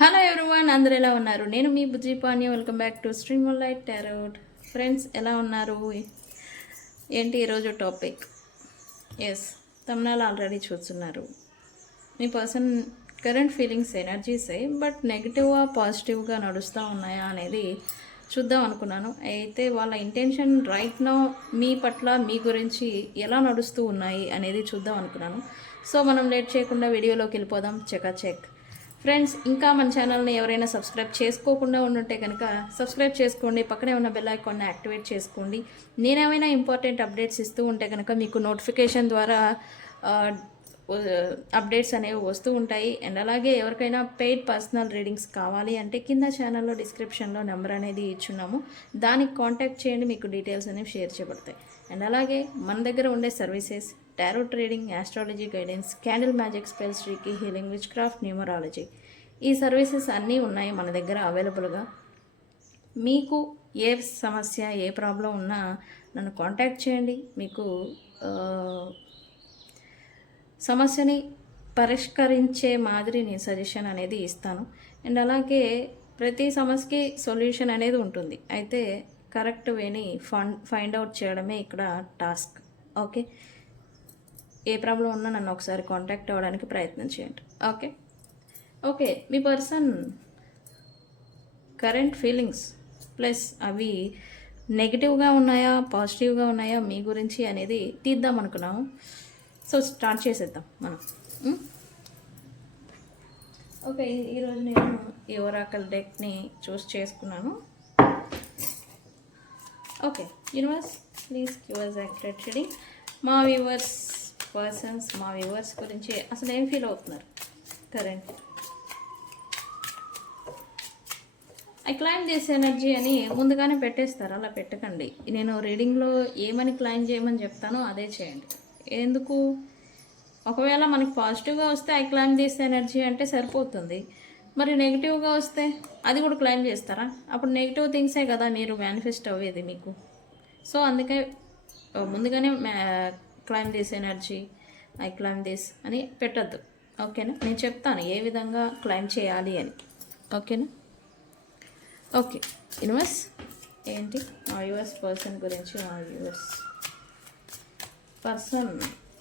Hello everyone, అందరు ఎలా ఉన్నారు? నేను మీ Bujji Pani. Welcome back to stream light tarot. Friends ఎలా ఉన్నారు? ఏంటి ఈరోజు టాపిక్? ఎస్, తమ్ముళ్ళు ఆల్రెడీ చూస్తున్నారు. మీ పర్సన్ కరెంట్ ఫీలింగ్స్ ఎనర్జీసే, బట్ నెగిటివ్గా పాజిటివ్గా నడుస్తూ ఉన్నాయా అనేది చూద్దాం అనుకున్నాను. అయితే వాళ్ళ ఇంటెన్షన్ రైట్ నౌ మీ పట్ల, మీ గురించి ఎలా నడుస్తూ ఉన్నాయి అనేది చూద్దాం అనుకున్నాను. సో మనం లేట్ చేయకుండా వీడియోలోకి వెళ్ళిపోదాం. చెక్ ఫ్రెండ్స్, ఇంకా మన ఛానల్ని ఎవరైనా సబ్స్క్రైబ్ చేసుకోకుండా ఉండుంటే కనుక సబ్స్క్రైబ్ చేసుకోండి. పక్కనే ఉన్న బెల్ ఐకాన్ని యాక్టివేట్ చేసుకోండి. నేనేమైనా ఇంపార్టెంట్ అప్డేట్స్ ఇస్తూ ఉంటే కనుక మీకు నోటిఫికేషన్ ద్వారా అప్డేట్స్ అనేవి వస్తూ ఉంటాయి. అండ్ అలాగే ఎవరికైనా పెయిడ్ పర్సనల్ రీడింగ్స్ కావాలి అంటే కింద ఛానల్లో డిస్క్రిప్షన్లో నెంబర్ అనేది ఇచ్చున్నాము. దానికి కాంటాక్ట్ చేయండి, మీకు డీటెయిల్స్ అనేవి షేర్ చేయబడతాయి. అండ్ అలాగే మన దగ్గర ఉండే services tarot trading, astrology guidance, candle magic, spells, reiki healing, witchcraft, numerology, ఈ సర్వీసెస్ అన్నీ ఉన్నాయి మన దగ్గర అవైలబుల్గా. మీకు ఏ సమస్య, ఏ ప్రాబ్లం ఉన్నా నన్ను కాంటాక్ట్ చేయండి. మీకు సమస్యని పరిష్కరించే మాదిరి నేను సజెషన్ అనేది ఇస్తాను. అండ్ అలాగే ప్రతి సమస్యకి సొల్యూషన్ అనేది ఉంటుంది. అయితే కరెక్ట్ వేని ఫైండ్ అవుట్ చేయడమే ఇక్కడ టాస్క్. ఓకే, ఏ ప్రాబ్లం ఉన్నా నన్ను ఒకసారి కాంటాక్ట్ అవ్వడానికి ప్రయత్నం చేయండి. ఓకే, మీ పర్సన్ కరెంట్ ఫీలింగ్స్ ప్లస్ అవి నెగిటివ్గా ఉన్నాయా, పాజిటివ్గా ఉన్నాయా మీ గురించి అనేది తీద్దాం అనుకున్నాము. సో స్టార్ట్ చేసేద్దాం మనం. ఓకే, ఈరోజు నేను ఈ ఒరాకల్ డెక్ని చూస్ చేసుకున్నాను. Okay, universe please give us accurate reading. మా వ్యూవర్స్ పర్సన్స్, మా వ్యూవర్స్ గురించి అసలు ఏం ఫీల్ అవుతున్నారు current? I claim this energy అని ముందుగానే పెట్టేస్తారు. అలా పెట్టకండి. నేను రీడింగ్లో ఏమని క్లైమ్ చేయమని చెప్తానో అదే చేయండి. ఎందుకు? ఒకవేళ మనకి పాజిటివ్గా వస్తే ఐ క్లైమ్ దిస్ ఎనర్జీ అంటే సరిపోతుంది. మరి నెగిటివ్గా వస్తే అది కూడా క్లైమ్ చేస్తారా? అప్పుడు నెగిటివ్ థింగ్సే కదా మీరు మేనిఫెస్ట్ అవ్వేది మీకు. సో అందుకే ముందుగానే claim this energy, I claim this అని పెట్టద్దు. ఓకేనా? నేను చెప్తాను ఏ విధంగా క్లైమ్ చేయాలి అని. ఓకేనా? ఓకే యూనివర్స్, ఏంటి మా యూవర్స్ పర్సన్ గురించి, మా yours person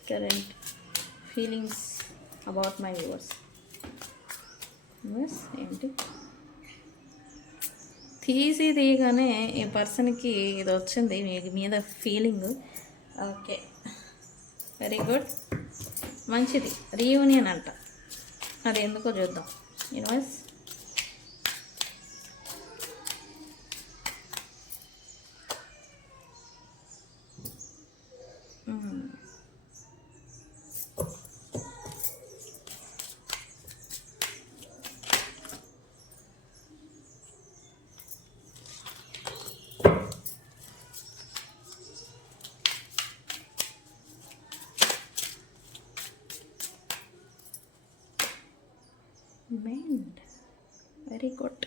current feelings about my viewers. Yours ఏంటి తీయగానే ఈ పర్సన్కి ఇది వచ్చింది మీ మీద ఫీలింగ్. ఓకే, వెరీ గుడ్, మంచిది. రీయూనియన్ అంట, అది ఎందుకో చూద్దాం. Universe mend, very good.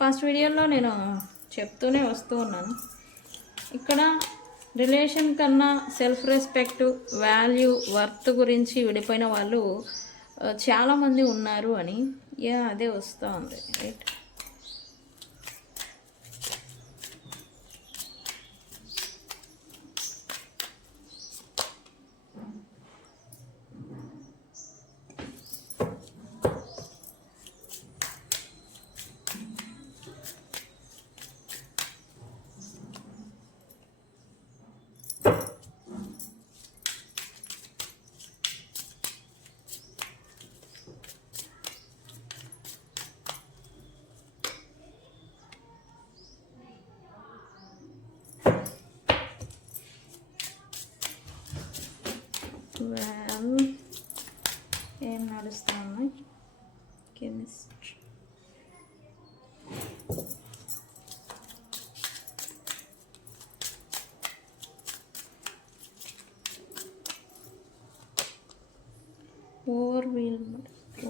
First వీడియోలో నేను చెప్తూనే వస్తూ ఉన్నాను, ఇక్కడ రిలేషన్ కన్నా సెల్ఫ్ రెస్పెక్ట్, వాల్యూ, వర్త్ గురించి విడిపోయిన వాళ్ళు చాలామంది ఉన్నారు అని. అదే వస్తూ ఉంది, రైట్? ఏం నడుస్తున్నాయి? కెమిస్ట్రీ,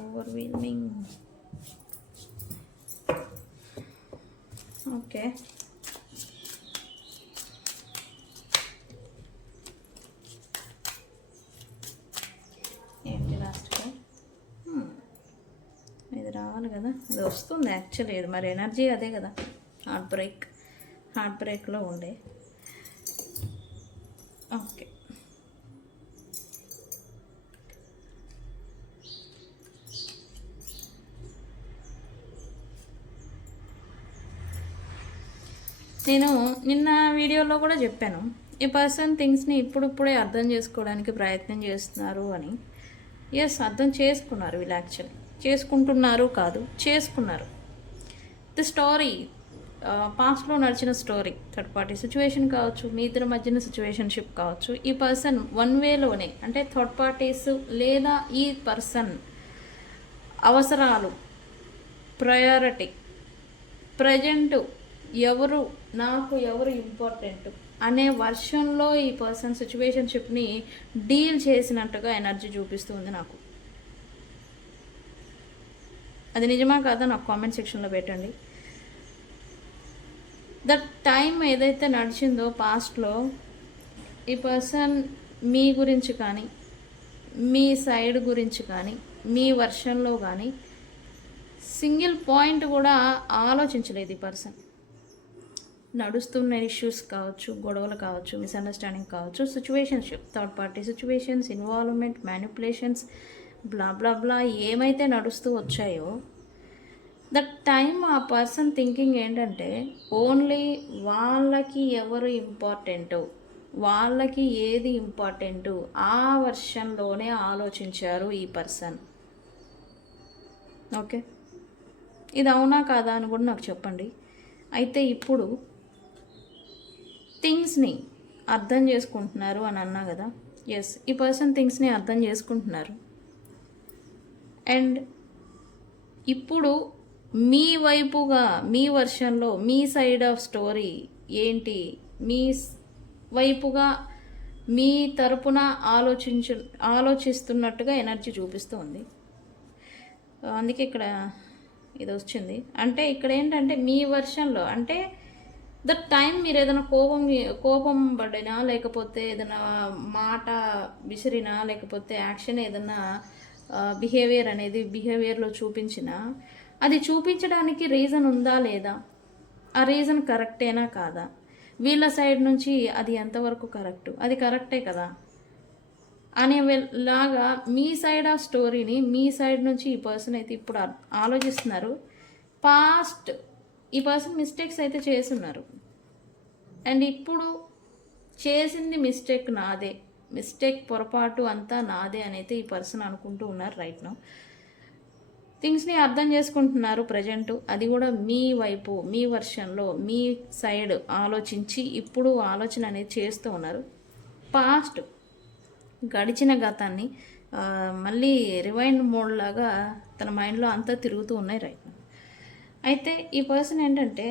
ఓవర్వీల్మింగ్, ఓకే, ఏంటి లాస్ట్గా ఇది రావాలి కదా, ఇది వస్తుంది యాక్చువల్లీ. ఇది మరి ఎనర్జీ అదే కదా, హార్ట్ బ్రేక్లో ఉండే. ఓకే, నేను నిన్న వీడియోలో కూడా చెప్పాను, ఈ పర్సన్ థింగ్స్ని ఇప్పుడిప్పుడే అర్థం చేసుకోవడానికి ప్రయత్నం చేస్తున్నారు అని. ఎస్, అర్థం చేసుకున్నారు వీళ్ళు, యాక్చువల్లీ చేసుకుంటున్నారు కాదు, చేసుకున్నారు. ది స్టోరీ పాస్ట్లో నడిచిన స్టోరీ, థర్డ్ పార్టీ సిచ్యువేషన్ కావచ్చు, మీ ఇద్దరి మధ్యన సిచ్యువేషన్షిప్ కావచ్చు. ఈ పర్సన్ వన్ వేలోనే, అంటే థర్డ్ పార్టీస్ లేదా ఈ పర్సన్ అవసరాలు, ప్రయారిటీ, ప్రజెంటు నాకు ఎవరు ఇంపార్టెంట్ అనే వర్షన్లో ఈ పర్సన్ సిచ్యువేషన్షిప్ని డీల్ చేసినట్టుగా ఎనర్జీ చూపిస్తుంది నాకు. అది నిజమా కాదా నాకు కామెంట్ సెక్షన్లో పెట్టండి. దట్ టైం ఏదైతే నడిచిందో పాస్ట్లో, ఈ పర్సన్ మీ గురించి కానీ, మీ సైడ్ గురించి కానీ, మీ వర్షన్లో కానీ సింగిల్ పాయింట్ కూడా ఆలోచించలేదు ఈ పర్సన్. నడుస్తున్న ఇష్యూస్ కావచ్చు, గొడవలు కావచ్చు, మిస్అండర్స్టాండింగ్ కావచ్చు, situationship, third party situations, involvement, manipulations, blah blah blah ఏమైతే నడుస్తూ వచ్చాయో, దట్ టైం ఆ పర్సన్ థింకింగ్ ఏంటంటే ఓన్లీ వాళ్ళకి ఎవరు ఇంపార్టెంటు, వాళ్ళకి ఏది ఇంపార్టెంటు ఆ వర్షన్లోనే ఆలోచించారు ఈ పర్సన్. ఓకే, ఇది అవునా కాదా అని కూడా నాకు చెప్పండి. అయితే ఇప్పుడు థింగ్స్ని అర్థం చేసుకుంటున్నారు అని అన్నా కదా. ఎస్, ఈ పర్సన్ థింగ్స్ని అర్థం చేసుకుంటున్నారు. అండ్ ఇప్పుడు మీ వైపుగా, మీ వర్షన్లో, మీ సైడ్ ఆఫ్ స్టోరీ ఏంటి, మీ వైపుగా, మీ తరపున ఆలోచిస్తున్నట్టుగా ఎనర్జీ చూపిస్తుంది. అందుకే ఇక్కడ ఇది వచ్చింది. అంటే ఇక్కడ ఏంటంటే మీ వర్షన్లో, అంటే దట్ టైం మీరు ఏదైనా కోపం పడినా, లేకపోతే ఏదైనా మాట విసిరినా, లేకపోతే యాక్షన్ ఏదైనా బిహేవియర్లో చూపించినా, అది చూపించడానికి రీజన్ ఉందా లేదా, ఆ రీజన్ కరెక్టేనా కాదా, వీళ్ళ సైడ్ నుంచి అది ఎంతవరకు కరెక్టు, అది కరెక్టే కదా అనేలాగా మీ సైడ్ ఆఫ్ స్టోరీని మీ సైడ్ నుంచి ఈ పర్సన్ అయితే ఇప్పుడు ఆలోచిస్తున్నారు. పాస్ట్ ఈ పర్సన్ మిస్టేక్స్ అయితే చేస్తున్నారు. అండ్ ఇప్పుడు చేసింది మిస్టేక్ నాదే, పొరపాటు అంతా నాదే అనేది ఈ పర్సన్ అనుకుంటూ ఉన్నారు రైట్ నౌ. థింగ్స్ని అర్థం చేసుకుంటున్నారు ప్రజెంటు, అది కూడా మీ వైపు, మీ వర్షన్లో, మీ సైడ్ ఆలోచించి ఇప్పుడు ఆలోచన అనేది చేస్తూ ఉన్నారు. పాస్ట్ గడిచిన గతాన్ని మళ్ళీ రివైండ్ మోడ్ లాగా తన మైండ్లో అంతా తిరుగుతూ ఉన్నాయి రైట్ నౌ. అయితే ఈ పర్సన్ ఏంటంటే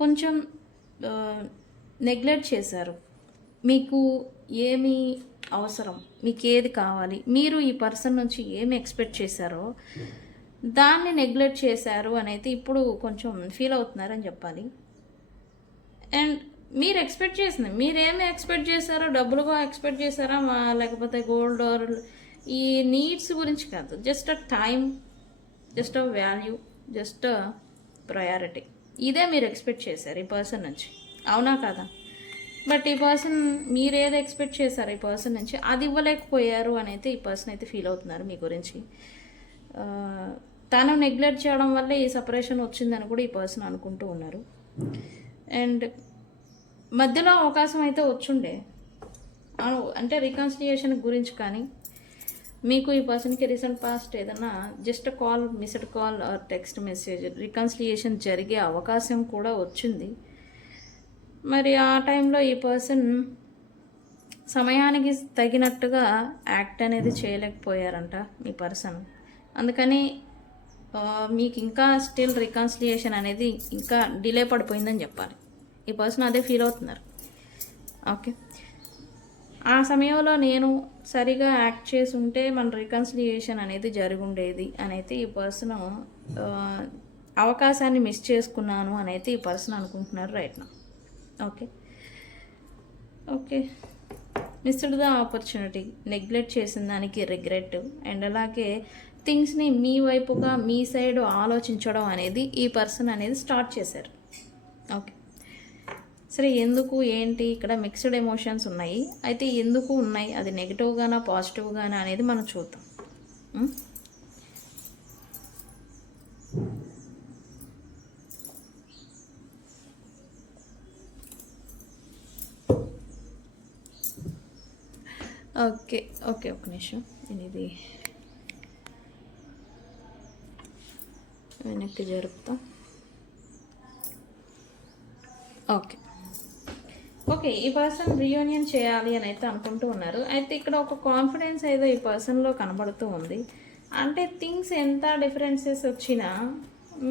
కొంచెం నెగ్లెక్ట్ చేశారు. మీకు ఏమి అవసరం, మీకు ఏది కావాలి, మీరు ఈ పర్సన్ నుంచి ఏమి ఎక్స్పెక్ట్ చేశారో దాన్ని నెగ్లెక్ట్ చేశారు అనేది ఇప్పుడు కొంచెం ఫీల్ అవుతున్నారని చెప్పాలి. అండ్ మీరు ఎక్స్పెక్ట్ చేసింది, మీరేమి ఎక్స్పెక్ట్ చేశారో, డబ్బులుగా ఎక్స్పెక్ట్ చేశారా, లేకపోతే గోల్డ్ ఆర్ ఈ నీడ్స్ గురించి కాదు, just a time, just a value, just a priority, ఇదే మీరు ఎక్స్పెక్ట్ చేశారు ఈ పర్సన్ నుంచి, అవునా కదా. బట్ ఈ పర్సన్ మీరు ఏది ఎక్స్పెక్ట్ చేశారు ఈ పర్సన్ నుంచి అది ఇవ్వలేకపోయారు అని అయితే ఈ పర్సన్ అయితే ఫీల్ అవుతున్నారు మీ గురించి. తను నెగ్లెక్ట్ చేయడం వల్లే ఈ సపరేషన్ వచ్చిందని కూడా ఈ పర్సన్ అనుకుంటూ ఉన్నారు. అండ్ మధ్యలో అవకాశం అయితే వచ్చుండే, అంటే రికన్సిలియేషన్ గురించి కానీ, మీకు ఈ పర్సన్కి రీసెంట్ పాస్ట్ ఏదైనా just call, missed call or text message reconciliation జరిగే అవకాశం కూడా వచ్చింది. మరి ఆ టైంలో ఈ పర్సన్ సమయానికి తగినట్టుగా యాక్ట్ అనేది చేయలేకపోయారంట మీ పర్సన్. అందుకని మీకు ఇంకా స్టిల్ రికన్సిలియేషన్ అనేది ఇంకా డిలే పడిపోయిందని చెప్పాలి. ఈ పర్సన్ అదే ఫీల్ అవుతున్నారు. ఓకే, ఆ సమయంలో నేను సరిగా యాక్ట్ చేసి ఉంటే మన రికన్సిలియేషన్ అనేది జరిగి ఉండేది అని అయితే ఈ పర్సన్ అవకాశాన్ని మిస్ చేసుకున్నాను అని అయితే ఈ పర్సన్ అనుకుంటున్నారు రైట్ నా. Okay okay, missed the opportunity, neglect చేసిన దానికి రిగ్రెట్, అండ్ అలాగే థింగ్స్ని మీ వైపుగా మీ సైడ్ ఆలోచించడం అనేది ఈ పర్సన్ అనేది స్టార్ట్ చేశారు. ఓకే, సరే ఎందుకు ఏంటి ఇక్కడ మిక్స్డ్ ఎమోషన్స్ ఉన్నాయి. అయితే ఎందుకు ఉన్నాయి, అది నెగిటివ్గానా పాజిటివ్గానా అనేది మనం చూద్దాం. ఓకే ఓకే, ఒక నిమిషం నేను ఇది వెనక్కి జరుపుతా. ఓకే ఓకే, ఈ పర్సన్ రీయూనియన్ చేయాలి అని అయితే అనుకుంటూ ఉన్నారు. అయితే ఇక్కడ ఒక కాన్ఫిడెన్స్ ఏదో ఈ పర్సన్లో కనబడుతూ ఉంది. అంటే థింగ్స్ ఎంత డిఫరెన్సెస్ వచ్చినా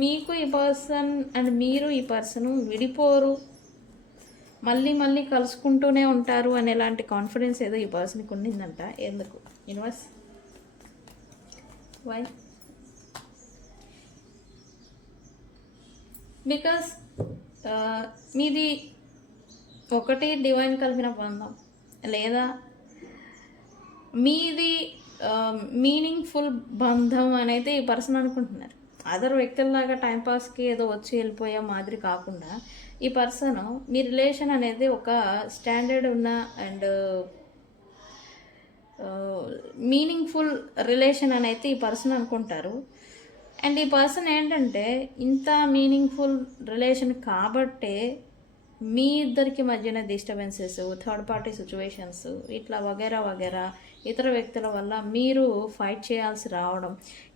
మీకు ఈ పర్సన్ అండ్ మీరు ఈ పర్సన్ విడిపోరు, మళ్ళీ మళ్ళీ కలుసుకుంటూనే ఉంటారు అనేలాంటి కాన్ఫిడెన్స్ ఏదో ఈ పర్సన్కి ఉండిందంట. ఎందుకు యూనివర్స్, వై? బికాస్ మీది ఒకటి డివైన్ కలిపిన బంధం, లేదా మీది మీనింగ్ఫుల్ బంధం అనేది ఈ పర్సన్ అనుకుంటున్నారు. అదర్ వ్యక్తుల్లాగా టైంపాస్కి ఏదో వచ్చి వెళ్ళిపోయే మాదిరి కాకుండా ఈ పర్సన్ మీ రిలేషన్ అనేది ఒక స్టాండర్డ్ ఉన్న అండ్ మీనింగ్ఫుల్ రిలేషన్ అని అయితే ఈ పర్సన్ అనుకుంటారు. అండ్ ఈ పర్సన్ ఏంటంటే ఇంత మీనింగ్ఫుల్ రిలేషన్ కాబట్టే మీ ఇద్దరికి మధ్యన డిస్టర్బెన్సెస్, థర్డ్ పార్టీ సిచ్యువేషన్స్, ఇట్లా వగేరా వగేరా ఇతర వ్యక్తుల వల్ల మీరు ఫైట్ చేయాల్సి రావడం,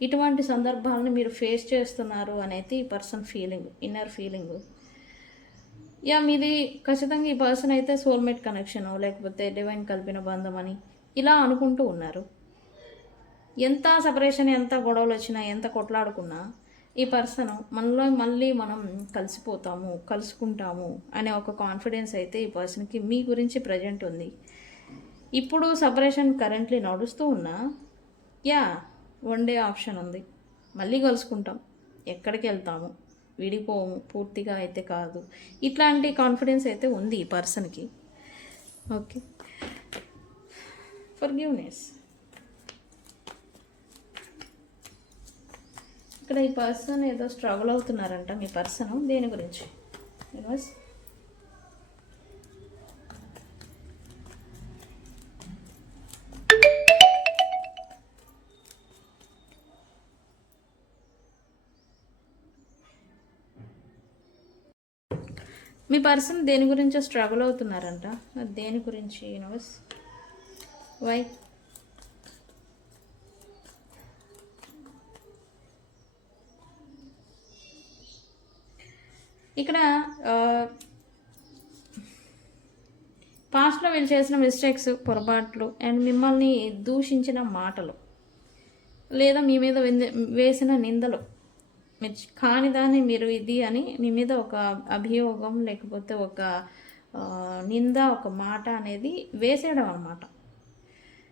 ఇటువంటి సందర్భాలను మీరు ఫేస్ చేస్తున్నారు అనేది ఈ person feeling, inner feeling. Yeah, మీది ఖచ్చితంగా ఈ పర్సన్ అయితే సోల్మేట్ కనెక్షన్ లేకపోతే డివైన్ కలిపిన బంధం అని ఇలా అనుకుంటూ ఉన్నారు. ఎంత సపరేషన్, ఎంత గొడవలు వచ్చినా, ఎంత కొట్లాడుకున్నా ఈ పర్సన్ మనలో మళ్ళీ మనం కలిసిపోతాము, కలుసుకుంటాము అనే ఒక కాన్ఫిడెన్స్ అయితే ఈ పర్సన్కి మీ గురించి ప్రజెంట్ ఉంది. ఇప్పుడు సపరేషన్ కరెంట్లీ నడుస్తూ ఉన్నా యా వన్ డే ఆప్షన్ ఉంది, మళ్ళీ కలుసుకుంటాం, ఎక్కడికి వెళ్తాము, విడిపోము, పూర్తిగా అయితే కాదు, ఇట్లాంటి కాన్ఫిడెన్స్ అయితే ఉంది ఈ పర్సన్కి. Okay, forgiveness. ఇక్కడ ఈ పర్సన్ ఏదో స్ట్రగుల్ అవుతున్నారంట. మీ పర్సన్ దేని గురించి యూనివర్స్? మీ పర్సన్ దేని గురించో స్ట్రగుల్ అవుతున్నారంట. దేని గురించి యూనివర్స్? వై? ఇక్కడ పాస్ట్లో వీళ్ళు చేసిన మిస్టేక్స్, పొరపాట్లు అండ్ మిమ్మల్ని దూషించిన మాటలు, లేదా మీ మీద వేసిన నిందలు, మీరు కాని దాన్ని మీరు ఇది అని మీ మీద ఒక అభియోగం లేకపోతే ఒక నింద, ఒక మాట అనేది వేసేయడం అన్నమాట.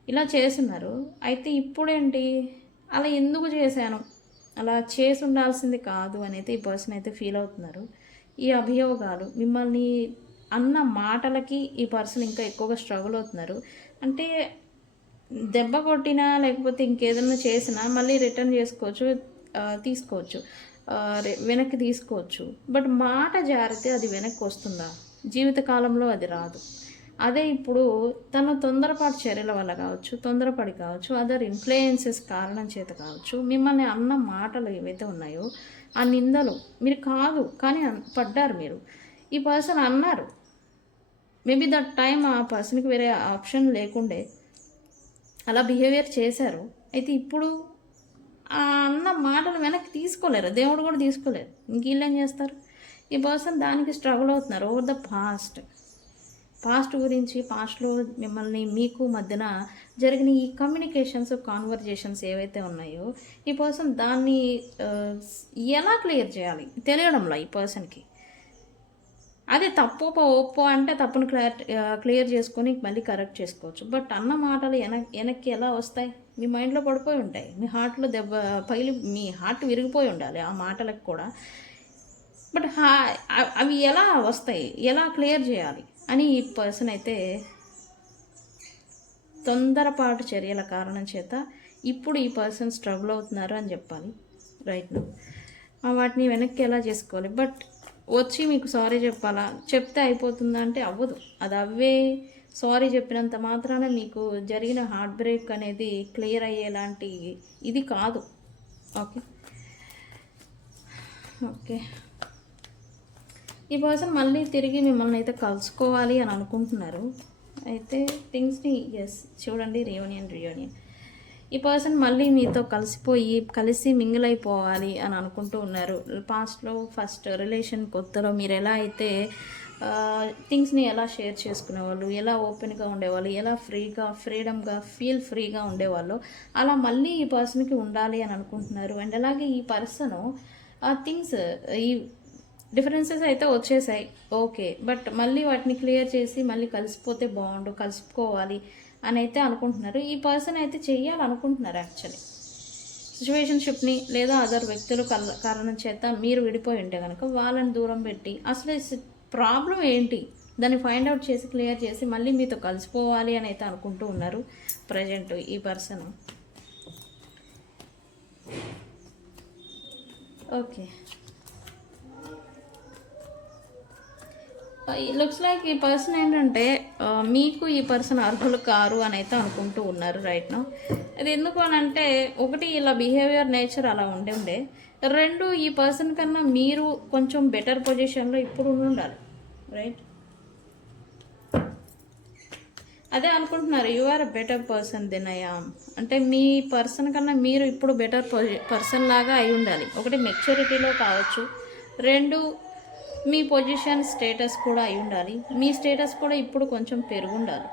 ఇలా చేస్తున్నారు. అయితే ఇప్పుడేంటి, అలా ఎందుకు చేశాను, అలా చేసి ఉండాల్సింది కాదు అనేది ఈ పర్సన్ అయితే ఫీల్ అవుతున్నారు. ఈ అభియోగాలు, మిమ్మల్ని అన్న మాటలకి ఈ పర్సన్ ఇంకా ఎక్కువగా స్ట్రగుల్ అవుతున్నారు. అంటే దెబ్బ కొట్టినా లేకపోతే ఇంకేదైనా చేసినా మళ్ళీ రిటర్న్ చేసుకోవచ్చు, తీసుకోవచ్చు, వెనక్కి తీసుకోవచ్చు. బట్ మాట జారితే అది వెనక్కి వస్తుందా? జీవితకాలంలో అది రాదు. అదే ఇప్పుడు తను తొందరపాటు చర్యల వల్ల కావచ్చు, తొందరపడి కావచ్చు, అదర్ ఇన్ఫ్లుయెన్సెస్ కారణం చేత కావచ్చు, మిమ్మల్ని అన్న మాటలు ఏవైతే ఉన్నాయో ఆ నిందలు మీరు కాదు కానీ పడ్డారు. మీరు ఈ పర్సన్ అన్నారు, మేబీ దట్ టైం ఆ పర్సన్కి వేరే ఆప్షన్ లేకుండే అలా బిహేవియర్ చేశారు. అయితే ఇప్పుడు ఆ అన్న మాటలు వెనక్కి తీసుకోలేరు, దేవుడు కూడా తీసుకోలేరు. ఇంక వీళ్ళు ఏం చేస్తారు? ఈ పర్సన్ దానికి స్ట్రగుల్ అవుతున్నారు ఓవర్ ద పాస్ట్ గురించి. పాస్ట్లో మిమ్మల్ని మీకు మధ్యన జరిగిన ఈ కమ్యూనికేషన్స్, కాన్వర్జేషన్స్ ఏవైతే ఉన్నాయో ఈ పర్సన్ దాన్ని ఎలా క్లియర్ చేయాలి తెలియడంలో ఈ పర్సన్కి. అదే తప్పు ఒప్పు అంటే తప్పును క్లియర్ చేసుకొని మళ్ళీ కరెక్ట్ చేసుకోవచ్చు. బట్ అన్న మాటలు వెనక్కి ఎలా వస్తాయి? మీ మైండ్లో పడిపోయి ఉంటాయి, మీ హార్ట్లో దెబ్బ పగిలి మీ హార్ట్ విరిగిపోయి ఉండాలి ఆ మాటలకు కూడా. బట్ అవి ఎలా వస్తాయి, ఎలా క్లియర్ చేయాలి అని ఈ పర్సన్ అయితే తొందరపాటు చర్యల కారణం చేత ఇప్పుడు ఈ పర్సన్ స్ట్రగుల్ అవుతున్నారు అని చెప్పాలి రైట్ నౌ. వాటిని వెనక్కి ఎలా చేసుకోవాలి, బట్ వచ్చి మీకు సారీ చెప్పాలా, చెప్తే అయిపోతుందా అంటే అవ్వదు. అది అవే సారీ చెప్పినంత మాత్రాన మీకు జరిగిన హార్ట్ బ్రేక్ అనేది క్లియర్ అయ్యేలాంటి ఇది కాదు. ఓకే ఓకే ఈ పర్సన్ మళ్ళీ తిరిగి మిమ్మల్ని అయితే కలుసుకోవాలి అని అనుకుంటున్నారు. అయితే థింగ్స్ని చూడండి, రియూనియన్ ఈ పర్సన్ మళ్ళీ మీతో కలిసి మింగిల్ అయిపోవాలి అని అనుకుంటూ ఉన్నారు. పాస్ట్లో ఫస్ట్ రిలేషన్ కొత్తలో మీరు ఎలా అయితే థింగ్స్ని ఎలా షేర్ చేసుకునేవాళ్ళు, ఎలా ఓపెన్గా ఉండేవాళ్ళు, ఎలా ఫ్రీడమ్గా ఫ్రీగా ఉండేవాళ్ళు, అలా మళ్ళీ ఈ పర్సన్కి ఉండాలి అని అనుకుంటున్నారు. అండ్ అలాగే ఈ పర్సన్ ఆ థింగ్స్ ఈ డిఫరెన్సెస్ అయితే వచ్చేసాయి ఓకే, బట్ మళ్ళీ వాటిని క్లియర్ చేసి మళ్ళీ కలుసుకోవాలి అని అయితే అనుకుంటున్నారు. ఈ పర్సన్ అయితే చెయ్యాలనుకుంటున్నారు యాక్చువల్లీ సిచ్యువేషన్షిప్ని, లేదా అదర్ వ్యక్తుల కారణం చేత మీరు విడిపోయి ఉంటే కనుక వాళ్ళని దూరం పెట్టి అసలు ప్రాబ్లం ఏంటి దాన్ని ఫైండ్ అవుట్ చేసి క్లియర్ చేసి మళ్ళీ మీతో కలిసిపోవాలి అని అయితే అనుకుంటూ ఉన్నారు ప్రజెంట్ ఈ పర్సన్. ఓకే లుక్స్ లైక్ ఈ పర్సన్ ఏంటంటే మీకు ఈ పర్సన్ అర్హులు కారు అని అయితే అనుకుంటూ ఉన్నారు రైట్ నౌ. అది ఎందుకు అని అంటే ఒకటి ఇలా బిహేవియర్ నేచర్ అలా ఉండే, రెండు ఈ పర్సన్ కన్నా మీరు కొంచెం బెటర్ పొజిషన్లో ఇప్పుడు ఉండాలి రైట్. అదే అనుకుంటున్నారు you are a better person then I am అంటే మీ పర్సన్ కన్నా మీరు ఇప్పుడు బెటర్ పర్సన్ లాగా అయి ఉండాలి. ఒకటి మెచ్యూరిటీలో కావచ్చు, రెండు మీ పొజిషన్ స్టేటస్ కూడా అయి ఉండాలి. మీ స్టేటస్ కూడా ఇప్పుడు కొంచెం పెరుగుండాలి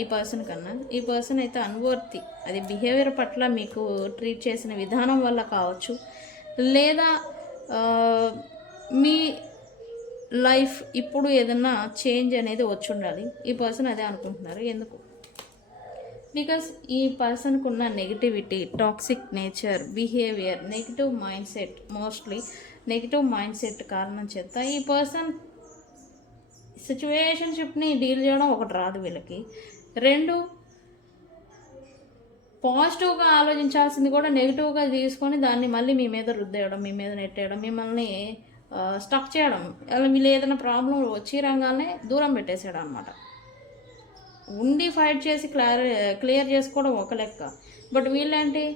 ఈ పర్సన్ కన్నా. ఈ పర్సన్ అయితే అన్వర్తి, అది బిహేవియర్ పట్ల మీకు ట్రీట్ చేసిన విధానం వల్ల కావచ్చు, లేదా మీ లైఫ్ ఇప్పుడు ఏదన్నా చేంజ్ అనేది వచ్చి ఉండాలి. ఈ పర్సన్ అదే అనుకుంటున్నారు. ఎందుకు? బికాస్ ఈ పర్సన్కు ఉన్న negativity, toxic nature, behaviour, negative mind set, mostly negative mind set కారణం చేత ఈ పర్సన్ సిచ్యువేషన్షిప్ని డీల్ చేయడం ఒకటి రాదు వీళ్ళకి, రెండు పాజిటివ్గా ఆలోచించాల్సింది కూడా నెగిటివ్గా తీసుకొని దాన్ని మళ్ళీ మీ మీద రుద్దేయడం, మీ మీద నెట్టేయడం, మిమ్మల్ని స్టక్ చేయడం, వీళ్ళు ఏదైనా ప్రాబ్లం వచ్చి రంగానే దూరం పెట్టేసాడు అనమాట. ఉండి ఫైట్ చేసి క్లియర్ చేసుకోవడం ఒక లెక్క, బట్ వీళ్ళేంటి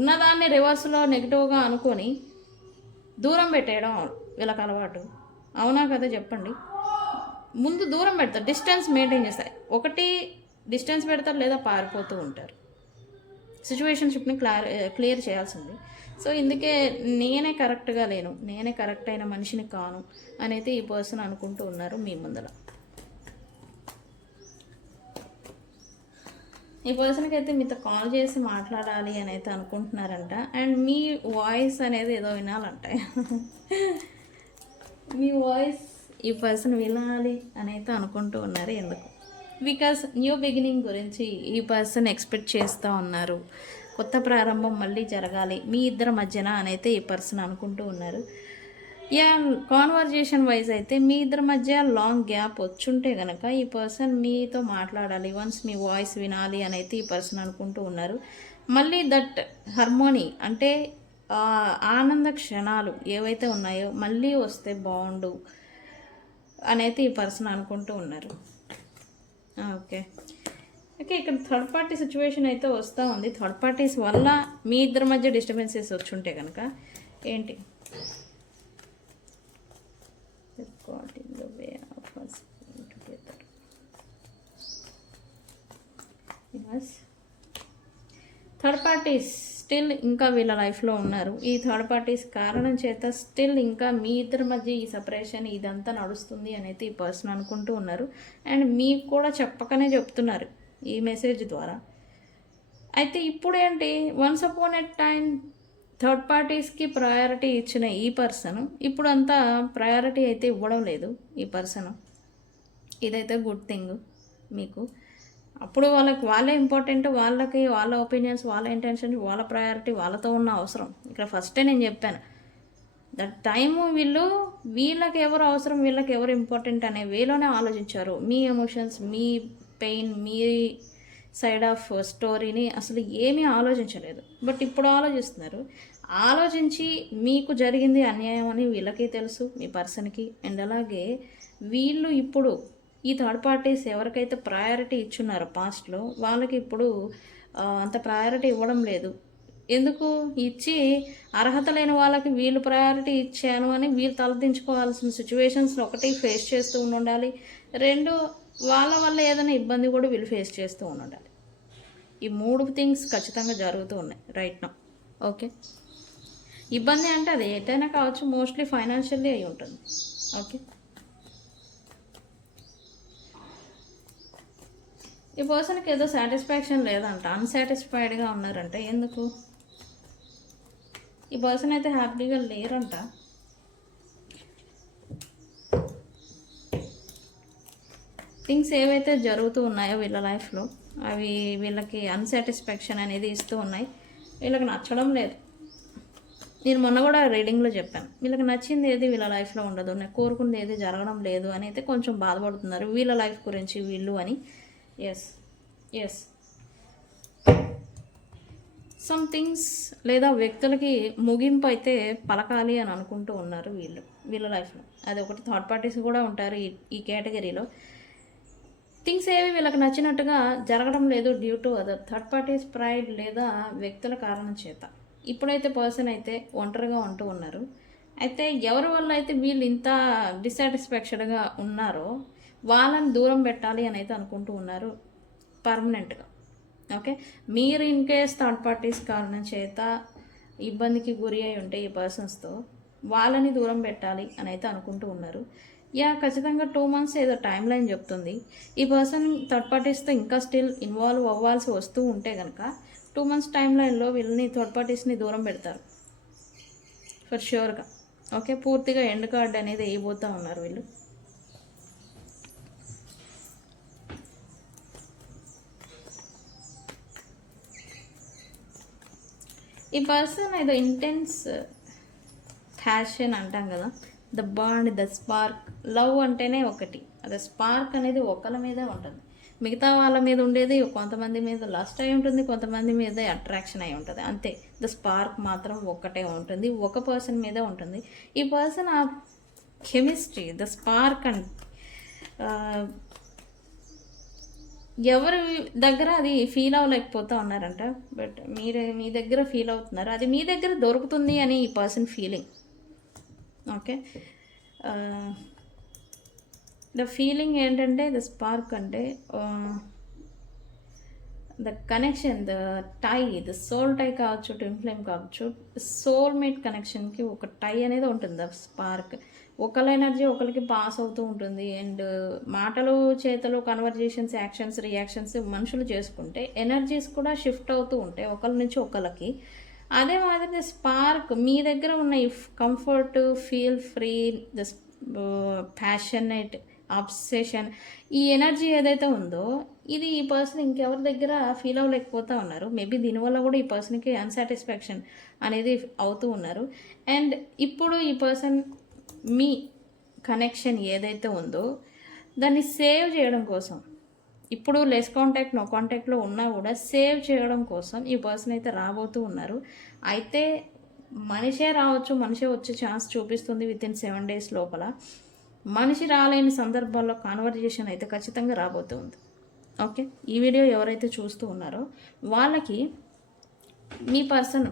ఉన్నదాన్ని రివర్స్లో నెగిటివ్గా అనుకొని దూరం పెట్టేయడం వీళ్ళకి అలవాటు. అవునా కదా చెప్పండి? ముందు దూరం పెడతారు, డిస్టెన్స్ మెయింటైన్ చేస్తారు. ఒకటి డిస్టెన్స్ పెడతారు, లేదా పారిపోతూ ఉంటారు. సిచ్యువేషన్షిప్ని క్లియర్ చేయాల్సింది. సో ఇందుకే నేనే కరెక్ట్గా లేను, నేనే కరెక్ట్ అయిన మనిషిని కాను అని అయితే ఈ పర్సన్ అనుకుంటూ ఉన్నారు మీ ముందర. ఈ పర్సన్కి అయితే మీతో కాల్ చేసి మాట్లాడాలి అని అయితే అనుకుంటున్నారంట. అండ్ మీ వాయిస్ అనేది ఏదో వినాలంట, మీ వాయిస్ ఈ పర్సన్ వినాలి అని అయితే అనుకుంటూ ఉన్నారు. ఎందుకు? బికాస్ న్యూ బిగినింగ్ గురించి ఈ పర్సన్ ఎక్స్పెక్ట్ చేస్తూ ఉన్నారు. కొత్త ప్రారంభం మళ్ళీ జరగాలి మీ ఇద్దరి మధ్యన అని అయితే ఈ పర్సన్ అనుకుంటూ ఉన్నారు. కాన్వర్జేషన్ వైజ్ అయితే మీ ఇద్దరి మధ్య లాంగ్ గ్యాప్ వచ్చుంటే కనుక ఈ పర్సన్ మీతో మాట్లాడాలి, వన్స్ మీ వాయిస్ వినాలి అని అయితే ఈ పర్సన్ అనుకుంటూ ఉన్నారు. మళ్ళీ దట్ హార్మోనీ అంటే ఆనంద క్షణాలు ఏవైతే ఉన్నాయో మళ్ళీ వస్తే బాగుండు అని అయితే ఈ పర్సన్ అనుకుంటూ ఉన్నారు. ఓకే ఓకే ఇక్కడ థర్డ్ పార్టీ సిచ్యువేషన్ అయితే వస్తూ ఉంది. థర్డ్ పార్టీస్ వల్ల మీ ఇద్దరి మధ్య డిస్టర్బెన్సెస్ వచ్చుంటే కనుక ఏంటి? థర్డ్ పార్టీస్ స్టిల్ ఇంకా వీళ్ళ లైఫ్లో ఉన్నారు. ఈ థర్డ్ పార్టీస్ కారణం చేత స్టిల్ ఇంకా మీ ఇద్దరి మధ్య ఈ సపరేషన్ ఇదంతా నడుస్తుంది అని అయితే ఈ పర్సన్ అనుకుంటూ ఉన్నారు. అండ్ మీకు కూడా చెప్పకనే చెప్తున్నారు ఈ మెసేజ్ ద్వారా. అయితే ఇప్పుడు ఏంటి, once upon a time third పార్టీస్కి ప్రయారిటీ ఇచ్చిన ఈ పర్సన్ ఇప్పుడు అంతా ప్రయారిటీ అయితే ఇవ్వడం లేదు ఈ పర్సన్. ఇదైతే గుడ్ థింగ్ మీకు. అప్పుడు వాళ్ళే ఇంపార్టెంట్, వాళ్ళ ఒపీనియన్స్, వాళ్ళ ఇంటెన్షన్స్, వాళ్ళ ప్రయారిటీ వాళ్ళతో ఉన్న అవసరం. ఇక్కడ ఫస్టే నేను చెప్పాను, దట్ టైము వీళ్ళకి ఎవరు అవసరం, వీళ్ళకి ఎవరు ఇంపార్టెంట్ అనే వేలోనే ఆలోచించారు. మీ ఎమోషన్స్, మీ పెయిన్, మీ సైడ్ ఆఫ్ స్టోరీని అసలు ఏమీ ఆలోచించలేదు. బట్ ఇప్పుడు ఆలోచిస్తున్నారు. ఆలోచించి మీకు జరిగింది అన్యాయం అని వీళ్ళకి తెలుసు, మీ పర్సన్కి. అండ్ అలాగే వీళ్ళు ఇప్పుడు ఈ థర్డ్ పార్టీస్ ఎవరికైతే ప్రయారిటీ ఇచ్చున్నారో పాస్ట్లో, వాళ్ళకి ఇప్పుడు అంత ప్రయారిటీ ఇవ్వడం లేదు. ఎందుకు ఇచ్చి అర్హత లేని వాళ్ళకి వీళ్ళు ప్రయారిటీ ఇచ్చాను అని వీళ్ళు తలదించుకోవాల్సిన సిచ్యువేషన్స్ని ఒకటి ఫేస్ చేస్తూ ఉండాలి, రెండు వాళ్ళ వల్ల ఏదైనా ఇబ్బంది కూడా వీళ్ళు ఫేస్ చేస్తూ ఉండాలి. ఈ 3 థింగ్స్ ఖచ్చితంగా జరుగుతూ ఉన్నాయి రైట్ నౌ. ఓకే, ఇబ్బంది అంటే అది ఏదైనా కావచ్చు, మోస్ట్లీ ఫైనాన్షియల్లీ అయి ఉంటుంది. ఓకే, ఈ పర్సన్కి ఏదో సాటిస్ఫాక్షన్ లేదంట, అన్సాటిస్ఫైడ్గా ఉన్నారంట. ఎందుకు? ఈ పర్సన్ అయితే హ్యాపీగా లేరంట. థింగ్స్ ఏవైతే జరుగుతూ ఉన్నాయో వీళ్ళ లైఫ్లో అవి వీళ్ళకి అన్సాటిస్ఫాక్షన్ అనేది ఇస్తూ ఉన్నాయి. వీళ్ళకి నచ్చడం లేదు. నేను మొన్న కూడా రీడింగ్లో చెప్పాను, వీళ్ళకి నచ్చింది ఏది వీళ్ళ లైఫ్లో ఉండదు, నాకు కోరుకుంది ఏది జరగడం లేదు అని అయితే కొంచెం బాధపడుతున్నారు వీళ్ళ లైఫ్ గురించి వీళ్ళు అని. ఎస్ సమ్ థింగ్స్ లేదా వ్యక్తులకి ముగింపు అయితే పలకాలి అని అనుకుంటూ ఉన్నారు వీళ్ళ లైఫ్లో. అది ఒకటి. థర్డ్ పార్టీస్ కూడా ఉంటారు ఈ కేటగిరీలో. థింగ్స్ ఏవి వీళ్ళకి నచ్చినట్టుగా జరగడం లేదు due to other third parties pride లేదా వ్యక్తుల కారణం చేత. ఇప్పుడైతే పర్సన్ అయితే ఒంటరిగా ఉంటూ ఉన్నారు. అయితే ఎవరి వల్ల అయితే వీళ్ళు ఇంత డిస్సాటిస్ఫాక్షన్గా ఉన్నారో వాళ్ళని దూరం పెట్టాలి అని అయితే అనుకుంటూ ఉన్నారు పర్మనెంట్గా. ఓకే, మీరు ఇన్ కేస్ థర్డ్ పార్టీస్ కారణం చేత ఇబ్బందికి గురి అయి ఉంటే ఈ పర్సన్స్తో వాళ్ళని దూరం పెట్టాలి అని అయితే అనుకుంటూ ఉన్నారు. ఖచ్చితంగా 2 months ఏదో టైం లైన్ చెప్తుంది. ఈ పర్సన్ థర్డ్ పార్టీస్తో ఇంకా స్టిల్ ఇన్వాల్వ్ అవ్వాల్సి వస్తూ ఉంటే కనుక 2 months టైం లైన్లో వీళ్ళని థర్డ్ పార్టీస్ని దూరం పెడతారు ఫర్ ష్యూర్గా. ఓకే, పూర్తిగా ఎండ్ కార్డ్ అనేది వేయబోతూ ఉన్నారు వీళ్ళు. ఈ పర్సన్ ఏదో ఇంటెన్స్ ప్యాషన్ అంటాం కదా, the bond, the spark. Love అంటేనే ఒకటి, అది స్పార్క్ అనేది ఒకళ్ళ మీద ఉంటుంది. మిగతా వాళ్ళ మీద ఉండేది కొంతమంది మీద లస్ట్ అయి ఉంటుంది, కొంతమంది మీద అట్రాక్షన్ అయి ఉంటుంది, అంతే. ద స్పార్క్ మాత్రం ఒక్కటే ఉంటుంది, ఒక పర్సన్ మీదే ఉంటుంది. ఈ పర్సన్ ఆ కెమిస్ట్రీ, ద స్పార్క్ అండ్ ఎవరి దగ్గర అది ఫీల్ అవ్వలేకపోతూ ఉన్నారంట. బట్ మీ దగ్గర ఫీల్ అవుతున్నారు, అది మీ దగ్గర దొరుకుతుంది అని ఈ person feeling. Okay, the feeling ఏంటంటే ద స్పార్క్ అంటే the connection, the tie, the soul tie కావచ్చు, ట్విన్ ఫ్లేమ్ కావచ్చు, సోల్మేట్ కనెక్షన్కి ఒక టై అనేది ఉంటుంది. ద స్పార్క్ ఒకళ్ళ ఎనర్జీ ఒకరికి పాస్ అవుతూ ఉంటుంది. అండ్ మాటలు, చేతలు, కన్వర్జేషన్స్, యాక్షన్స్, రియాక్షన్స్ మనుషులు చేసుకుంటే ఎనర్జీస్ కూడా షిఫ్ట్ అవుతూ ఉంటాయి ఒకళ్ళ నుంచి ఒకళ్ళకి. అదే మాదిరి స్పార్క్ మీ దగ్గర ఉన్న ఈ comfort, feel free, the passionate, obsession, ఈ ఎనర్జీ ఏదైతే ఉందో ఇది ఈ పర్సన్ ఇంకెవరి దగ్గర ఫీల్ అవ్వలేకపోతూ ఉన్నారు. మేబీ దీనివల్ల కూడా ఈ పర్సన్కి అన్సాటిస్ఫాక్షన్ అనేది అవుతూ ఉన్నారు. అండ్ ఇప్పుడు ఈ పర్సన్ మీ కనెక్షన్ ఏదైతే ఉందో దాన్ని సేవ్ చేయడం కోసం, ఇప్పుడు లెస్ కాంటాక్ట్, నో కాంటాక్ట్లో ఉన్నా కూడా సేవ్ చేయడం కోసం ఈ పర్సన్ అయితే రాబోతూ ఉన్నారు. అయితే మనిషే రావచ్చు, మనిషే వచ్చే ఛాన్స్ చూపిస్తుంది వితిన్ 7 days లోపల. మనిషి రాలేని సందర్భాల్లో కాన్వర్జేషన్ అయితే ఖచ్చితంగా రాబోతుంది. ఓకే, ఈ వీడియో ఎవరైతే చూస్తూ ఉన్నారో వాళ్ళకి మీ పర్సన్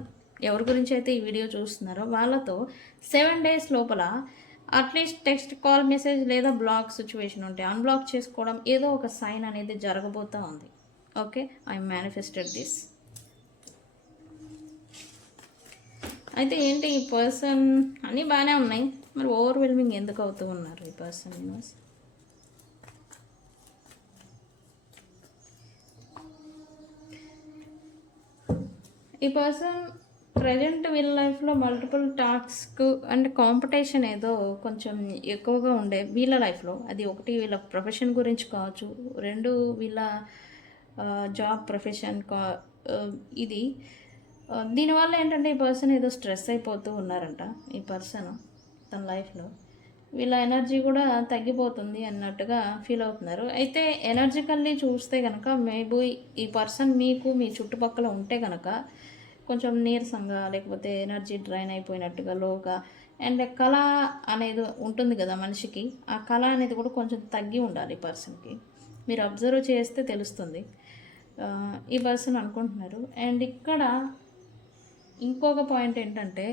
ఎవరి గురించి అయితే ఈ వీడియో చూస్తున్నారో వాళ్ళతో 7 days లోపల అట్లీస్ట్ టెక్స్ట్, కాల్, మెసేజ్ లేదా బ్లాక్ సిచ్యువేషన్ ఉంటే అన్బ్లాక్ చేసుకోవడం, ఏదో ఒక సైన్ అనేది జరగబోతూ ఉంది. Okay, I manifested this. అయితే ఏంటి ఈ పర్సన్ అన్నీ బాగానే ఉన్నాయి, మరి ఓవర్వెల్మింగ్ ఎందుకు అవుతూ ఉన్నారు ఈ పర్సన్? ఈ పర్సన్ ప్రజెంట్ వీళ్ళ లైఫ్లో మల్టిపుల్ టాస్క్ అండ్ కాంపిటీషన్ ఏదో కొంచెం ఎక్కువగా ఉండే వీళ్ళ లైఫ్లో. అది ఒకటి వీళ్ళ ప్రొఫెషన్ గురించి కావచ్చు, 2 వీళ్ళ జాబ్ ప్రొఫెషన్ ఇది దీనివల్ల ఏంటంటే ఈ పర్సన్ ఏదో స్ట్రెస్ అయిపోతూ ఉన్నారంట. ఈ పర్సన్ తన లైఫ్లో వీళ్ళ ఎనర్జీ కూడా తగ్గిపోతుంది అన్నట్టుగా ఫీల్ అవుతున్నారు. అయితే ఎనర్జికల్లీ చూస్తే కనుక మేబీ ఈ పర్సన్ మీకు మీ చుట్టుపక్కల ఉంటే కనుక కొంచెం నీరసంగా, లేకపోతే ఎనర్జీ డ్రైన్ అయిపోయినట్టుగా, లోగా, అండ్ కళ అనేది ఉంటుంది కదా మనిషికి, ఆ కళ అనేది కూడా కొంచెం తగ్గి ఉండాలి ఈ పర్సన్కి. మీరు అబ్జర్వ్ చేస్తే తెలుస్తుంది ఈ పర్సన్ అనుకుంటున్నారు. అండ్ ఇక్కడ ఇంకొక పాయింట్ ఏంటంటే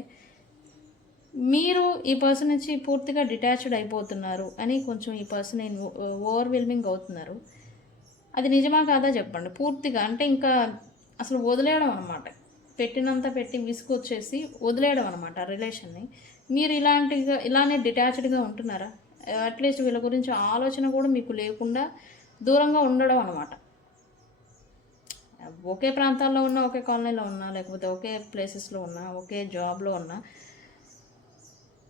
మీరు ఈ పర్సన్ నుంచి పూర్తిగా డిటాచ్డ్ అయిపోతున్నారు అని కొంచెం ఈ పర్సన్ ఓవర్వెల్మింగ్ అవుతున్నారు. అది నిజమా కాదా చెప్పండి. పూర్తిగా అంటే ఇంకా అసలు వదిలేయడం అనమాట, పెట్టినంత పెట్టి విసుగొచ్చేసి వదిలేయడం అనమాట ఆ రిలేషన్ని. మీరు ఇలానే డిటాచ్డ్గా ఉంటున్నారా? అట్లీస్ట్ వీళ్ళ గురించి ఆలోచన కూడా మీకు లేకుండా దూరంగా ఉండడం అనమాట. ఒకే ప్రాంతాల్లో ఉన్నా, ఒకే కాలనీలో ఉన్నా, లేకపోతే ఒకే ప్లేసెస్లో ఉన్నా, ఒకే జాబ్లో ఉన్నా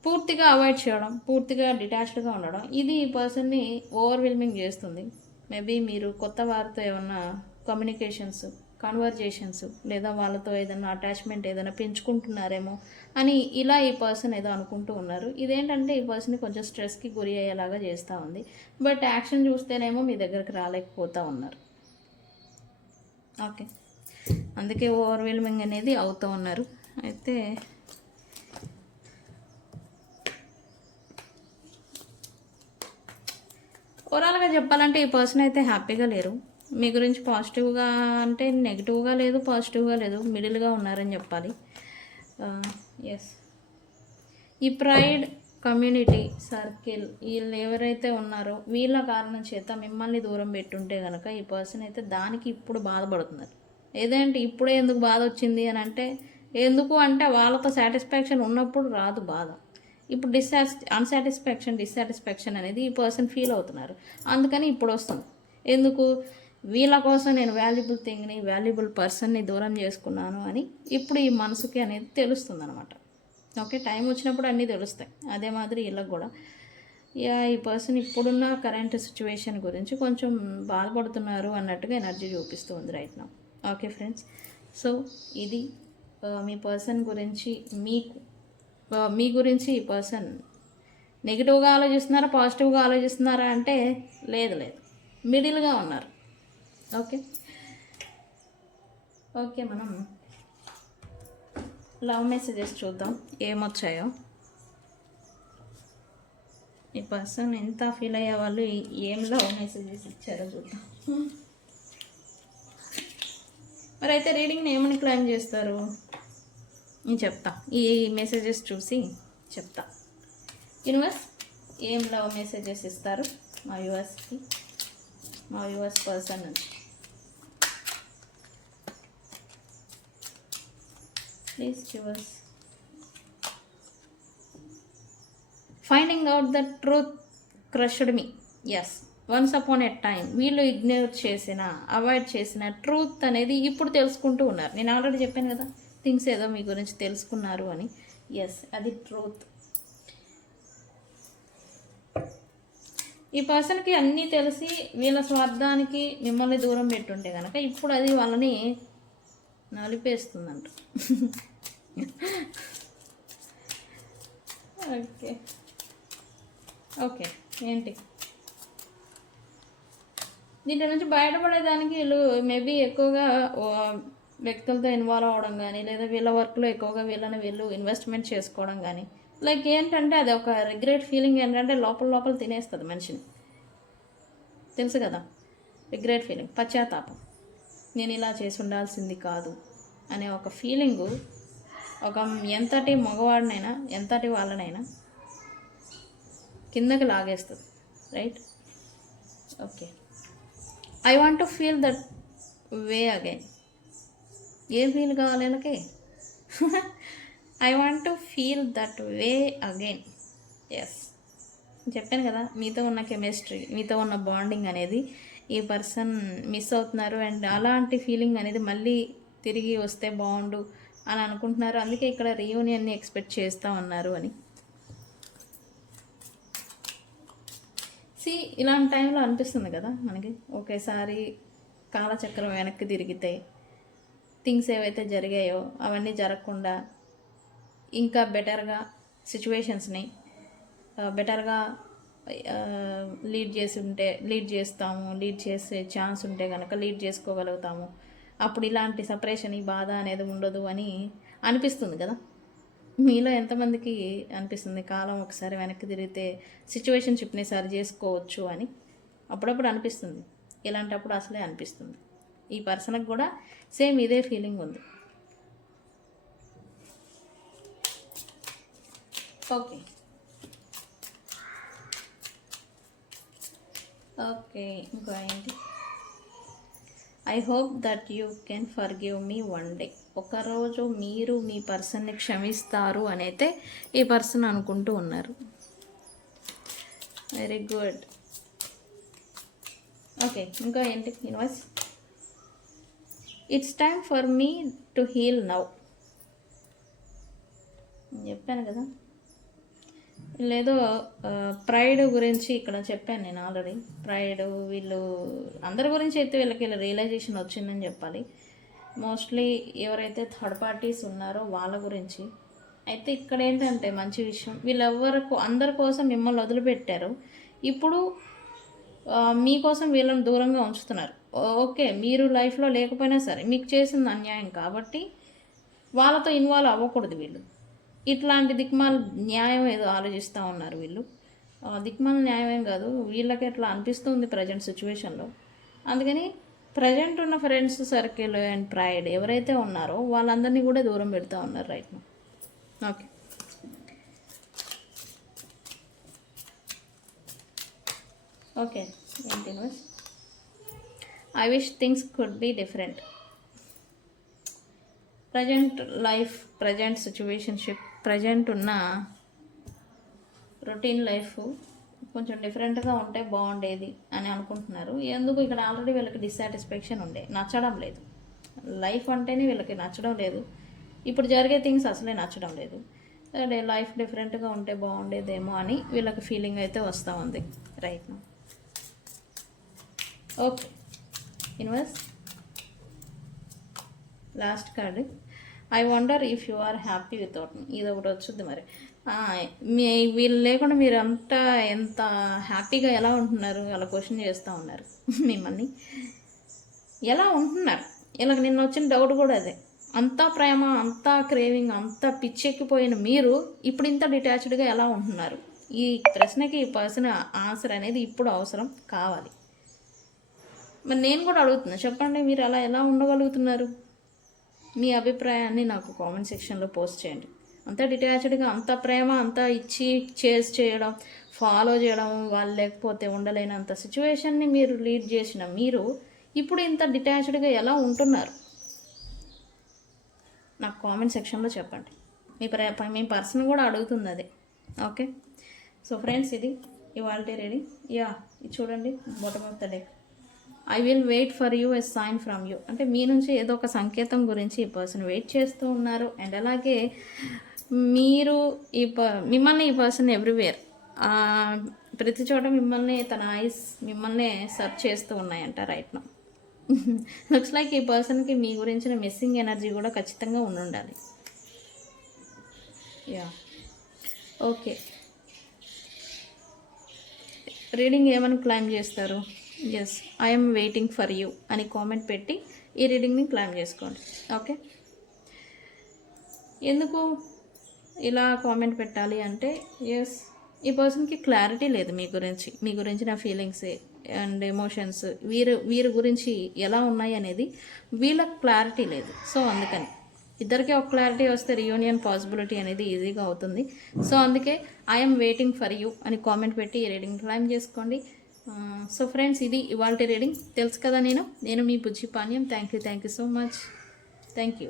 పూర్తిగా అవాయిడ్ చేయడం, పూర్తిగా డిటాచ్డ్గా ఉండడం, ఇది ఈ పర్సన్ని ఓవర్వెల్మింగ్ చేస్తుంది. మేబీ మీరు కొత్త వారితో ఏమన్నా కన్వర్జేషన్స్ లేదా వాళ్ళతో ఏదైనా అటాచ్మెంట్ ఏదైనా పెంచుకుంటున్నారేమో అని ఇలా ఈ పర్సన్ ఏదో అనుకుంటూ ఉన్నారు. ఇదేంటంటే ఈ పర్సన్ని కొంచెం స్ట్రెస్కి గురి అయ్యేలాగా చేస్తూ ఉంది. బట్ యాక్షన్ చూస్తేనేమో మీ దగ్గరికి రాలేకపోతూ ఉన్నారు. ఓకే, అందుకే ఓవర్వెల్మింగ్ అనేది అవుతూ ఉన్నారు. అయితే ఓవరాల్గా చెప్పాలంటే ఈ పర్సన్ అయితే హ్యాపీగా లేరు. మీ గురించి పాజిటివ్గా అంటే నెగిటివ్గా లేదు, పాజిటివ్గా లేదు, మిడిల్గా ఉన్నారని చెప్పాలి. ఎస్, ఈ ప్రైడ్ కమ్యూనిటీ సర్కిల్ వీళ్ళు ఎవరైతే ఉన్నారో వీళ్ళ కారణం చేత మిమ్మల్ని దూరం పెట్టుంటే కనుక ఈ పర్సన్ అయితే దానికి ఇప్పుడు బాధపడుతున్నారు. ఏదంటే ఇప్పుడే ఎందుకు బాధ వచ్చింది అని అంటే, ఎందుకు అంటే వాళ్ళతో సాటిస్ఫాక్షన్ ఉన్నప్పుడు రాదు బాధ. ఇప్పుడు డిస్సాటిస్ఫాక్షన్ అనేది ఈ పర్సన్ ఫీల్ అవుతున్నారు. అందుకని ఇప్పుడు వస్తుంది. ఎందుకు? వీళ్ళ కోసం నేను వాల్యుబుల్ పర్సన్ని దూరం చేసుకున్నాను అని ఇప్పుడు ఈ మనసుకి అనేది తెలుస్తుంది అనమాట. ఓకే, టైం వచ్చినప్పుడు అన్నీ తెలుస్తాయి. అదే మాదిరి వీళ్ళకి కూడా ఈ పర్సన్ ఇప్పుడున్న కరెంట్ సిచ్యువేషన్ గురించి కొంచెం బాధపడుతున్నారు అన్నట్టుగా ఎనర్జీ చూపిస్తుంది right now. Okay friends, so ఇది మీ పర్సన్ గురించి మీ గురించి ఈ పర్సన్ నెగిటివ్గా ఆలోచిస్తున్నారా, పాజిటివ్గా ఆలోచిస్తున్నారా అంటే లేదు, మిడిల్గా ఉన్నారు. ఓకే, మనం లవ్ మెసేజెస్ చూద్దాం ఏమొచ్చాయో. ఈ పర్సన్ ఎంత ఫీల్ అయ్యే వాళ్ళు ఏం లవ్ మెసేజెస్ ఇచ్చారో చూద్దాం. మరి అయితే రీడింగ్ని ఏమని క్లైమ్ చేస్తారు నేను చెప్తా. ఈ మెసేజెస్ చూసి చెప్తా. యూనివర్స్ ఏం లవ్ మెసేజెస్ ఇస్తారు మా యూఎస్ పర్సన్ నుంచి. Please US. Finding out the truth crushed me. Yes, once upon a time వీళ్ళు ఇగ్నోర్ చేసిన, అవాయిడ్ చేసిన ట్రూత్ అనేది ఇప్పుడు తెలుసుకుంటూ ఉన్నారు. నేను ఆల్రెడీ చెప్పాను కదా, థింగ్స్ ఏదో మీ గురించి తెలుసుకున్నారు అని. ఎస్, అది ట్రూత్. ఈ పర్సన్కి అన్నీ తెలిసి వీళ్ళ స్వార్థానికి మిమ్మల్ని దూరం పెట్టుంటే కనుక ఇప్పుడు అది వాళ్ళని నలిపేస్తుందంట. ఓకే ఏంటి దీంట్లో నుంచి బయటపడేదానికి వీళ్ళు మేబీ ఎక్కువగా వ్యక్తులతో ఇన్వాల్వ్ అవ్వడం కానీ, లేదా వీళ్ళ వర్క్లో ఎక్కువగా వీళ్ళు ఇన్వెస్ట్మెంట్ చేసుకోవడం కానీ, లైక్ ఏంటంటే అది ఒక రిగ్రెట్ ఫీలింగ్ ఏంటంటే లోపల తినేస్తుంది మనిషిని. తెలుసు కదా, రిగ్రెట్ ఫీలింగ్, పశ్చాత్తాపం. నేను ఇలా చేసి ఉండాల్సింది కాదు అనే ఒక ఫీలింగు ఒక ఎంతటి మగవాడినైనా ఎంతటి వాళ్ళనైనా కిందకి లాగేస్తుంది. Right? Okay, I want to feel that way again. ఏం ఫీల్ కావాలి వీళ్ళకి? I want to feel that way again. Yes, చెప్పాను కదా, మీతో ఉన్న కెమిస్ట్రీ, మీతో ఉన్న బాండింగ్ అనేది ఈ పర్సన్ మిస్ అవుతున్నారు. అండ్ అలాంటి ఫీలింగ్ అనేది మళ్ళీ తిరిగి వస్తే బాగుండు అని అనుకుంటున్నారు. అందుకే ఇక్కడ రీయూనియన్ని ఎక్స్పెక్ట్ చేస్తూ ఉన్నారు అని. ఇలాంటి టైంలో అనిపిస్తుంది కదా మనకి, ఒకేసారి కాలచక్రం వెనక్కి తిరిగితే థింగ్స్ ఏవైతే జరిగాయో అవన్నీ జరగకుండా ఇంకా బెటర్గా సిచ్యువేషన్స్ని బెటర్గా లీడ్ చేస్తాము, లీడ్ చేసే ఛాన్స్ ఉంటే కనుక లీడ్ చేసుకోగలుగుతాము. అప్పుడు ఇలాంటి సపరేషన్, ఈ బాధ అనేది ఉండదు అని అనిపిస్తుంది కదా. మీలో ఎంతమందికి అనిపిస్తుంది కాలం ఒకసారి వెనక్కి తిరిగితే సిచ్యువేషన్షిప్ని సరి చేసుకోవచ్చు అని? అప్పుడప్పుడు అనిపిస్తుంది, ఇలాంటప్పుడు అసలే అనిపిస్తుంది. ఈ పర్సన్కి కూడా సేమ్ ఇదే ఫీలింగ్ ఉంది. ఓకే ఓకే ఇంకా ఏంటి? I hope that you can forgive me one day. ఒకరోజు మీరు మీ పర్సన్ని క్షమిస్తారు అని అయితే ఈ పర్సన్ అనుకుంటూ ఉన్నారు. Very good. ఓకే ఇంకా ఏంటి? Universe, it's time for me to heal now. చెప్పాను కదా, లేదో ప్రైడ్ గురించి ఇక్కడ చెప్పాను నేను ఆల్రెడీ. ప్రైడ్ వీళ్ళు అందరి గురించి అయితే వీళ్ళకి రియలైజేషన్ వచ్చిందని చెప్పాలి. మోస్ట్లీ ఎవరైతే థర్డ్ పార్టీస్ ఉన్నారో వాళ్ళ గురించి అయితే ఇక్కడ ఏంటంటే మంచి విషయం, అందరి కోసం మిమ్మల్ని వదిలిపెట్టారు, ఇప్పుడు మీకోసం వీళ్ళని దూరంగా ఉంచుతున్నారు. ఓకే, మీరు లైఫ్లో లేకపోయినా సరే మీకు చేసింది అన్యాయం కాబట్టి వాళ్ళతో ఇన్వాల్వ్ అవ్వకూడదు వీళ్ళు. ఇట్లాంటి దిక్మాల న్యాయం ఏదో ఆలోచిస్తూ ఉన్నారు వీళ్ళు. దిక్మాల న్యాయం కాదు, వీళ్ళకి ఎట్లా అనిపిస్తుంది ప్రజెంట్ సిచ్యువేషన్లో. అందుకని ప్రజెంట్ ఉన్న ఫ్రెండ్స్ సర్కిల్ అండ్ ప్రైడ్ ఎవరైతే ఉన్నారో వాళ్ళందరినీ కూడా దూరం పెడతా ఉన్నారు రైట్ నౌ. ఓకే, ఓకే ఏంటి? I wish things could be different. Present life, present situationship, present ఉన్న రొటీన్ లైఫ్ కొంచెం డిఫరెంట్గా ఉంటే బాగుండేది అని అనుకుంటున్నారు. ఎందుకు ఇక్కడ ఆల్రెడీ వీళ్ళకి డిస్సాటిస్ఫాక్షన్ ఉండే, నచ్చడం లేదు. లైఫ్ అంటేనే వీళ్ళకి నచ్చడం లేదు, ఇప్పుడు జరిగే థింగ్స్ అసలే నచ్చడం లేదు. అదే లైఫ్ డిఫరెంట్గా ఉంటే బాగుండేదేమో అని వీళ్ళకి ఫీలింగ్ అయితే వస్తూ ఉంది right now. Okay universe, last card. I wonder if you are happy without me. ఇది ఒకటి వచ్చింది మరి. వీళ్ళు లేకుండా మీరు అంతా ఎంత హ్యాపీగా ఎలా ఉంటున్నారు అలా క్వశ్చన్ చేస్తూ ఉన్నారు మిమ్మల్ని. ఎలా ఉంటున్నారు? ఇలా నిన్న వచ్చిన డౌట్ కూడా అదే. అంతా ప్రేమ, అంతా క్రేవింగ్, అంతా పిచ్చెక్కిపోయిన మీరు ఇప్పుడు ఇంత డిటాచ్డ్గా ఎలా ఉంటున్నారు? ఈ ప్రశ్నకి ఈ పర్సన్ ఆన్సర్ అనేది ఇప్పుడు అవసరం కావాలి. మరి నేను కూడా అడుగుతున్నా, చెప్పండి మీరు అలా ఎలా ఉండగలుగుతున్నారు? మీ అభిప్రాయాన్ని నాకు కామెంట్ సెక్షన్లో పోస్ట్ చేయండి. అంత డిటాచ్డ్గా, అంత ప్రేమ, అంతా ఇచ్చి చేస్ చేయడం, ఫాలో చేయడం, వాళ్ళు లేకపోతే ఉండలేనంత సిచ్యువేషన్ని మీరు లీడ్ చేసిన మీరు ఇప్పుడు ఇంత డిటాచ్డ్గా ఎలా ఉంటున్నారు? నాకు కామెంట్ సెక్షన్లో చెప్పండి. మీ పర్సన్ కూడా అడుగుతుంది అదే. ఓకే, సో ఫ్రెండ్స్, ఇది ఇవాళ రీడింగ్. ఇది చూడండి, bottom of the deck. I will wait for you a sign from you. అంటే మీ నుంచి ఏదో ఒక సంకేతం గురించి ఈ పర్సన్ వెయిట్ చేస్తూ ఉన్నారు. అండ్ అలాగే మీరు మిమ్మల్ని ఈ పర్సన్ ఎవ్రీవేర్, ప్రతి చోట మిమ్మల్ని తన ఐస్ మిమ్మల్ని సర్చ్ చేస్తూ ఉన్నాయంట రైట్ నౌ. లుక్స్ లైక్ ఈ పర్సన్కి మీ గురించిన మిస్సింగ్ ఎనర్జీ కూడా ఖచ్చితంగా ఉండాలి. ఓకే, రీడింగ్ ఏమని క్లైమ్ చేస్తారు? Yes, I'm waiting for you అని కామెంట్ పెట్టి ఈ రీడింగ్ని క్లైమ్ చేసుకోండి. ఓకే, ఎందుకు ఇలా కామెంట్ పెట్టాలి అంటే, ఎస్, ఈ పర్సన్కి క్లారిటీ లేదు మీ గురించి నా ఫీలింగ్స్ అండ్ ఎమోషన్స్ వీరి గురించి ఎలా ఉన్నాయి అనేది వీళ్ళకి క్లారిటీ లేదు. సో అందుకని ఇద్దరికి ఒక క్లారిటీ వస్తే రియూనియన్ పాసిబిలిటీ అనేది ఈజీగా అవుతుంది. సో అందుకే ఐఎమ్ వెయిటింగ్ ఫర్ యూ అని కామెంట్ పెట్టి ఈ రీడింగ్ క్లైమ్ చేసుకోండి. సో ఫ్రెండ్స్, ఇది ఇవాల్టి రీడింగ్. తెలుసు కదా, నేను మీ బుజ్జి పానీయం. Thank you so much. Thank you.